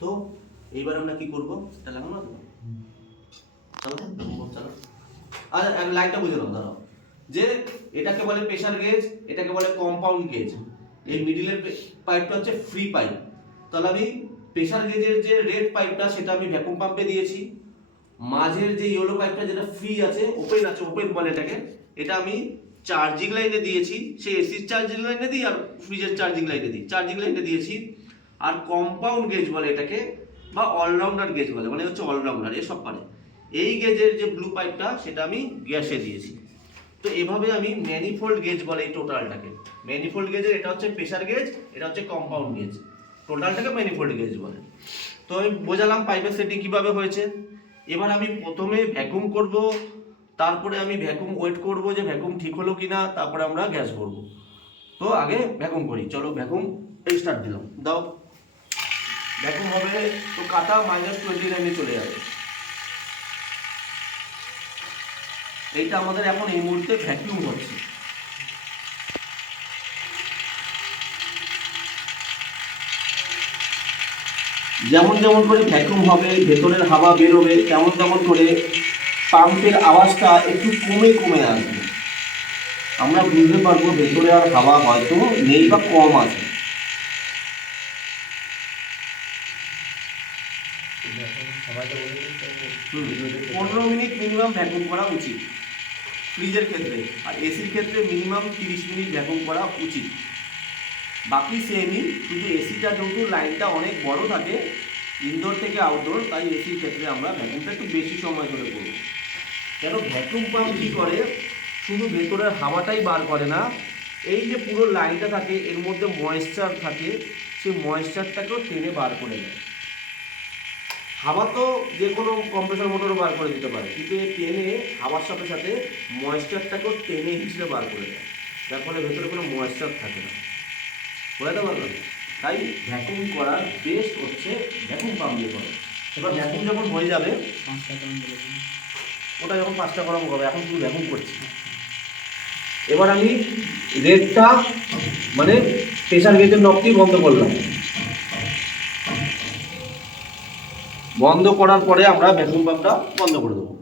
তো এইবার আমরা কি করব? এটা লাগানো তো চলো চলো। লাইনটা বুঝে নাও, দাঁড়াও। যে এটাকে বলে প্রেসার গেজ, এটাকে বলে কম্পাউন্ড গেজ। এই মিডিলের পাইপটা হচ্ছে ফ্রি পাইপ। তাহলে আমি প্রেসার গেজের যে রেড পাইপটা, সেটা আমি ভ্যাকুম পাম্পে দিয়েছি। মাঝের যে ইয়েলো পাইপটা যেটা ফ্রি আছে ওপেন আছে ওপেন বলে এটাকে, এটা আমি চার্জিং লাইনে দিয়েছি। সেই এসির চার্জিং লাইনে দিই আর ফ্রিজের চার্জিং লাইনে দিই। চার্জিং লাইনে দিয়েছি। আর কম্পাউন্ড গেজ বলে এটাকে, বা অলরাউন্ডার গেজ বলে মানে হচ্ছে অলরাউন্ডার এসব পারে। এই গেজের যে ব্লু পাইপটা সেটা আমি গ্যাসে দিয়েছি। তো এভাবে আমি ম্যানিফোল্ড গেজ বলে এই টোটালটাকে ম্যানিফোল্ড গেজের এটা হচ্ছে প্রেশার গেজ এটা হচ্ছে কম্পাউন্ড গেজ টোটালটাকে ম্যানিফোল্ড গেজ বলে। তো আমি বোঝালাম পাইপের সেটিং কীভাবে হয়েছে। এবার আমি প্রথমে ভ্যাকুম করব, তারপরে আমি ভ্যাকুম ওয়েট করব যে ভ্যাকুম ঠিক হলো কি না তারপরে আমরা গ্যাস ভরব। তো আগে ভ্যাকুম করি, চলো ভ্যাকুম স্টার্ট দিলাম। দাও। ভ্যাকুম হবে, তো কাটা মাইনাস টোয়েন্টি নাইনে চলে যাবে। এইটা আমাদের এখন এই মুহূর্তে ভ্যাকিউম হচ্ছে। যেমন যেমন করে ভ্যাকুম হবে, ভেতরের হাওয়া বেরোবে, তেমন তেমন করে পাম্পের আওয়াজটা একটু কমে কমে আসবে। আমরা বুঝতে পারব ভেতরে আর হাওয়া হয়তো নেই বা কম আছে। পনেরো মিনিট মিনিমাম ভ্যাকুম করা উচিত। ফ্রিজের ক্ষেত্রে। আর এসির ক্ষেত্রে মিনিমাম তিরিশ মিনিট ভ্যাকুম করা উচিত। বাকি সেমই কিন্তু এসিটা যেহেতু লাইনটা অনেক বড় থাকে ইনডোর থেকে আউটডোর তাই এসির ক্ষেত্রে আমরা ভ্যাকুমটা একটু বেশি সময় ধরে করব। কেন ভ্যাকুম পাম্প কী করে? শুধু ভেতরের হাওয়াটাই বার করে না। এই যে পুরো লাইনটা থাকে, এর মধ্যে ময়েশ্চার থাকে, সেই ময়েশ্চারটাকেও টেনে বার করে দেয় হাওয়া তো যে কোনো কম্প্রেসার মোটর বার করে দিতে পারে, কিন্তু এ টেনে হাওয়ার সাথে সাথে ময়েশ্চারটাকেও টেনে হিসেবে বার করে দেয়। যার ফলে ভেতরে কোনো ময়েশ্চার থাকে না। বোঝাতে পারলাম? তাই ভ্যাকুম করার বেস্ট হচ্ছে ভ্যাকুম পাম্প দিয়ে করে। এবার ভ্যাকুম যখন হয়ে যাবে, ওটা যখন পাঁচটা গরম হবে, এখন শুধু ভ্যাকুম করছি। এবার আমি রেডটা মানে প্রেশার গেজের নবটি বন্ধ করলাম। বন্ধ করার পরে আমরা ভ্যাকুম পাম্পটা বন্ধ করে দেবো।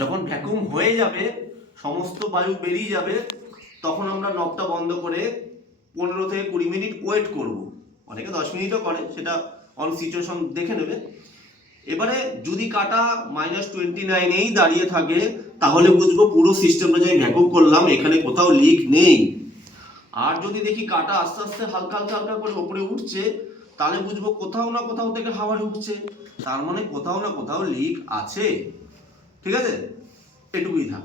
যখন ভ্যাকুম হয়ে যাবে, সমস্ত বায়ু বেরিয়ে যাবে, তখন আমরা নবটা বন্ধ করে পনেরো থেকে কুড়ি মিনিট ওয়েট করব। অনেকে দশ মিনিটও করে, সেটা অন সিচুয়েশন দেখে নেবে। এবারে যদি কাটা মাইনাস টোয়েন্টি নাইনেই দাঁড়িয়ে থাকে, তাহলে বুঝব পুরো সিস্টেমটা যে ভ্যাকুম করলাম, এখানে কোথাও লিক নেই। আর যদি দেখি কাটা আস্তে আস্তে হালকা হালকা হালকা করে ওপরে উঠছে তাহলে বুঝব কোথাও না কোথাও থেকে হাওয়া ঢুকছে। তার মানে কোথাও না কোথাও লিক আছে। ঠিক আছে? এটুকুই থাক।